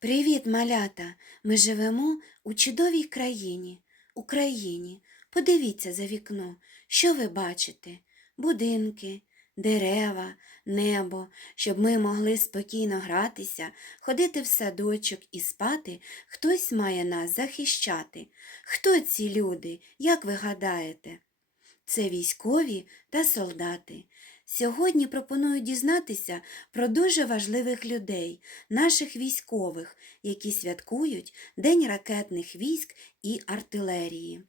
Привіт, малята! Ми живемо у чудовій країні, Україні. Подивіться за вікно, що ви бачите? Будинки, дерева, небо, щоб ми могли спокійно гратися, ходити в садочок і спати, хтось має нас захищати. Хто ці люди, як ви гадаєте? Це військові та солдати. Сьогодні пропоную дізнатися про дуже важливих людей, наших військових, які святкують День ракетних військ і артилерії.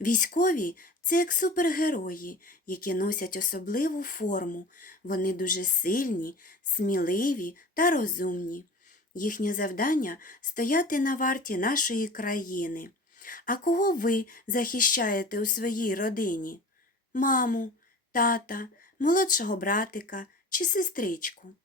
Військові це як супергерої, які носять особливу форму. Вони дуже сильні, сміливі та розумні. Їхнє завдання стояти на варті нашої країни. А кого ви захищаєте у своїй родині? Маму, тата, молодшого братика чи сестричку.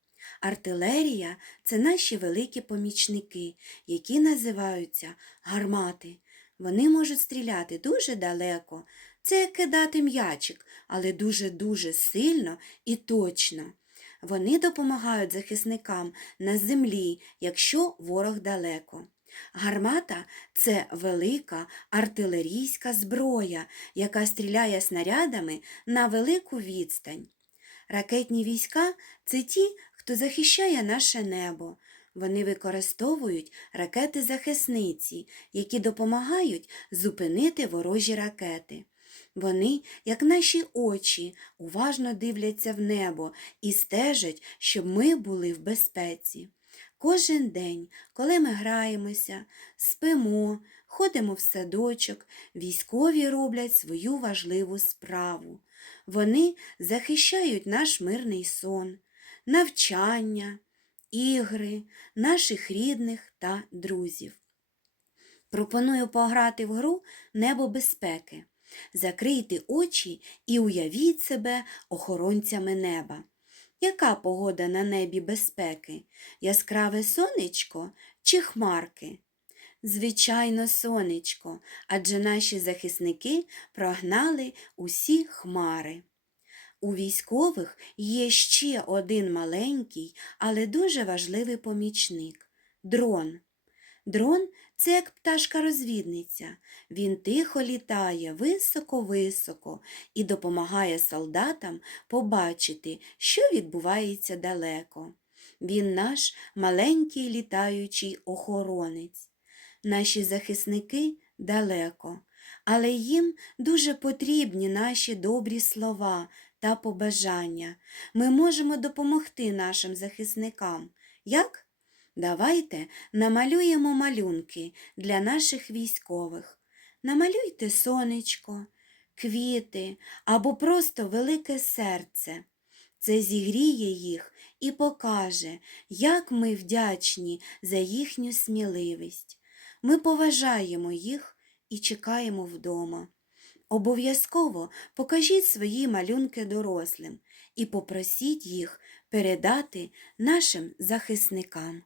Артилерія це наші великі помічники, які називаються гармати. Вони можуть стріляти дуже далеко. Це як кидати м'ячик, але дуже-дуже сильно і точно. Вони допомагають захисникам на землі, якщо ворог далеко. Гармата це велика артилерійська зброя, яка стріляє снарядами на велику відстань. Ракетні війська це ті, хто захищає наше небо. Вони використовують ракети-захисниці, які допомагають зупинити ворожі ракети. Вони, як наші очі, уважно дивляться в небо і стежать, щоб ми були в безпеці. Кожен день, коли ми граємося, спимо, ходимо в садочок, військові роблять свою важливу справу. Вони захищають наш мирний сон, навчання, ігри, наших рідних та друзів. Пропоную пограти в гру Небо безпеки. Закрийте очі і уявіть себе охоронцями неба. Яка погода на небі безпеки? Яскраве сонечко чи хмарки? Звичайно, сонечко, адже наші захисники прогнали усі хмари. У військових є ще один маленький, але дуже важливий помічник дрон. Дрон це як пташка-розвідниця. Він тихо літає високо-високо і допомагає солдатам побачити, що відбувається далеко. Він наш маленький літаючий охоронець. Наші захисники далеко, але їм дуже потрібні наші добрі слова та побажання. Ми можемо допомогти нашим захисникам. Як? Давайте намалюємо малюнки для наших військових. Намалюйте сонечко, квіти або просто велике серце. Це зігріє їх і покаже, як ми вдячні за їхню сміливість. Ми поважаємо їх і чекаємо вдома. Обов'язково покажіть свої малюнки дорослим і попросіть їх передати нашим захисникам.